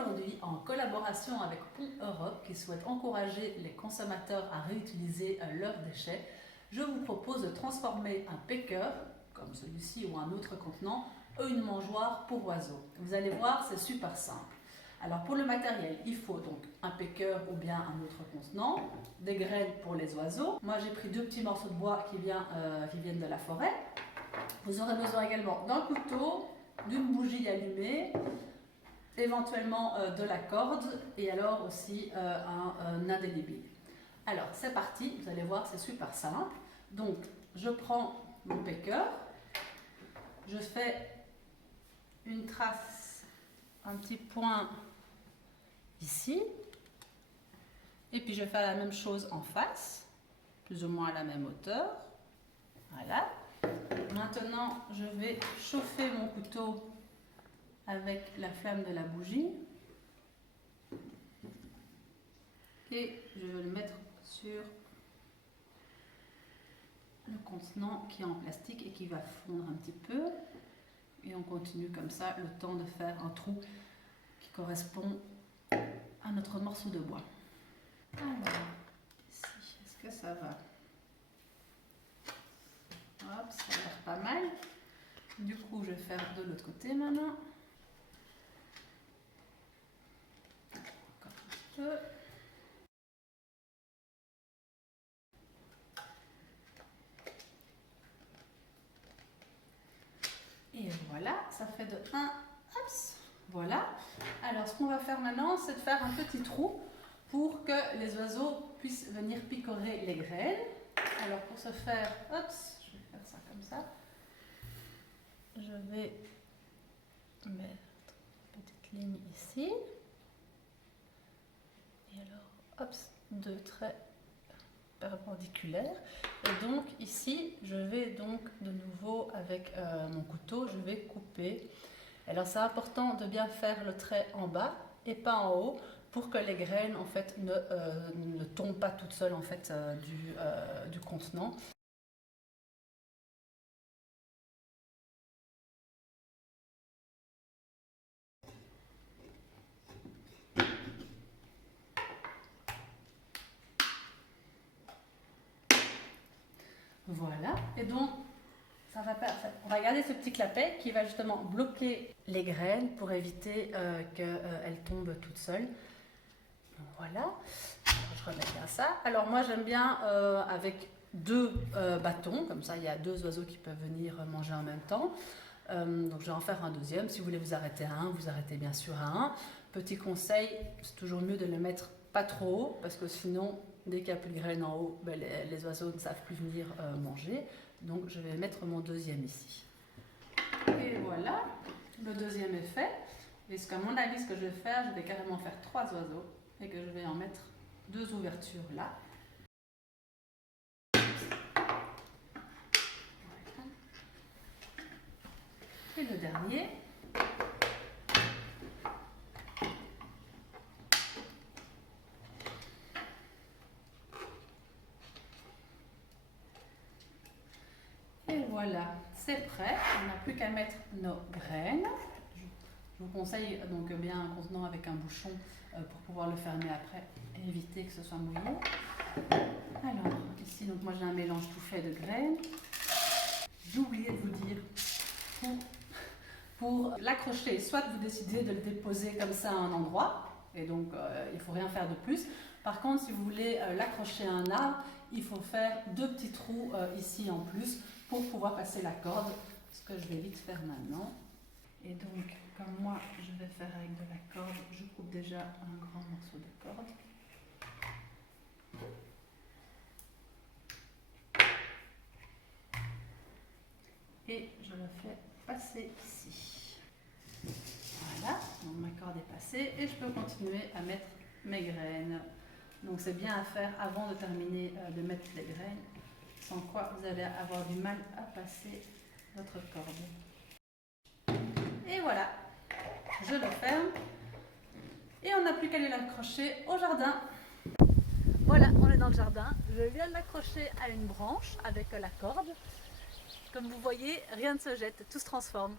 aujourd'hui, en collaboration avec Pont Europe, qui souhaite encourager les consommateurs à réutiliser leurs déchets, je vous propose de transformer un picker, comme celui-ci ou un autre contenant, en une mangeoire pour oiseaux. Vous allez voir, c'est super simple. Alors pour le matériel, il faut donc un picker ou bien un autre contenant, des graines pour les oiseaux. Moi j'ai pris 2 petits morceaux de bois qui viennent de la forêt. Vous aurez besoin également d'un couteau, d'une bougie allumée, éventuellement de la corde et alors aussi un indélébile. Alors c'est parti, vous allez voir c'est super simple. Donc je prends mon picker, je fais une trace, un petit point ici et puis je fais la même chose en face, plus ou moins à la même hauteur. Voilà. Maintenant je vais chauffer mon couteau avec la flamme de la bougie et je vais le mettre sur le contenant qui est en plastique et qui va fondre un petit peu et on continue comme ça le temps de faire un trou qui correspond à notre morceau de bois. Alors ici, est-ce que ça va? Hop, ça a l'air pas mal. Du coup je vais faire de l'autre côté maintenant. Encore un petit peu. Et voilà, ça fait de 1, hop, voilà. Alors ce qu'on va faire maintenant, c'est de faire un petit trou pour que les oiseaux puissent venir picorer les graines. Alors pour ce faire, hop, je vais faire ça comme ça. Je vais mettre une petite ligne ici. Et alors, hop, 2 traits perpendiculaires. Et donc ici, je vais donc de nouveau avec mon couteau, je vais couper. Alors c'est important de bien faire le trait en bas et pas en haut pour que les graines en fait ne tombent pas toutes seules en fait du contenant. Voilà, et donc on va garder ce petit clapet qui va justement bloquer les graines pour éviter qu'elles tombent toutes seules. Donc voilà, je remets bien ça. Alors moi j'aime bien avec 2 bâtons, comme ça il y a 2 oiseaux qui peuvent venir manger en même temps. Donc je vais en faire un deuxième. Si vous voulez vous arrêter à un, vous arrêtez bien sûr à un. Petit conseil, c'est toujours mieux de le mettre pas trop haut parce que sinon dès qu'il n'y a plus de graines en haut, ben les oiseaux ne savent plus venir manger. Donc je vais mettre mon deuxième ici. Et voilà, le deuxième est fait. Et à mon avis, ce que je vais faire, je vais carrément faire 3 oiseaux et que je vais en mettre 2 ouvertures là. Et le dernier. Et voilà, c'est prêt. On n'a plus qu'à mettre nos graines. Je vous conseille donc bien un contenant avec un bouchon pour pouvoir le fermer après et éviter que ce soit mouillé. Alors ici, donc moi j'ai un mélange tout fait de graines. J'ai oublié de vous dire, pour l'accrocher, soit vous décidez de le déposer comme ça à un endroit, et donc il ne faut rien faire de plus. Par contre, si vous voulez l'accrocher à un arbre, il faut faire 2 petits trous ici en plus pour pouvoir passer la corde, ce que je vais vite faire maintenant. Et donc, comme moi je vais faire avec de la corde, je coupe déjà un grand morceau de corde. Et je le fais passer ici. Voilà, donc ma corde est passée et je peux continuer à mettre mes graines. Donc c'est bien à faire avant de terminer de mettre les graines, sans quoi vous allez avoir du mal à passer votre corde. Et voilà, je le ferme et on n'a plus qu'à aller l'accrocher au jardin. Voilà, on est dans le jardin. Je viens de l'accrocher à une branche avec la corde. Comme vous voyez, rien ne se jette, tout se transforme.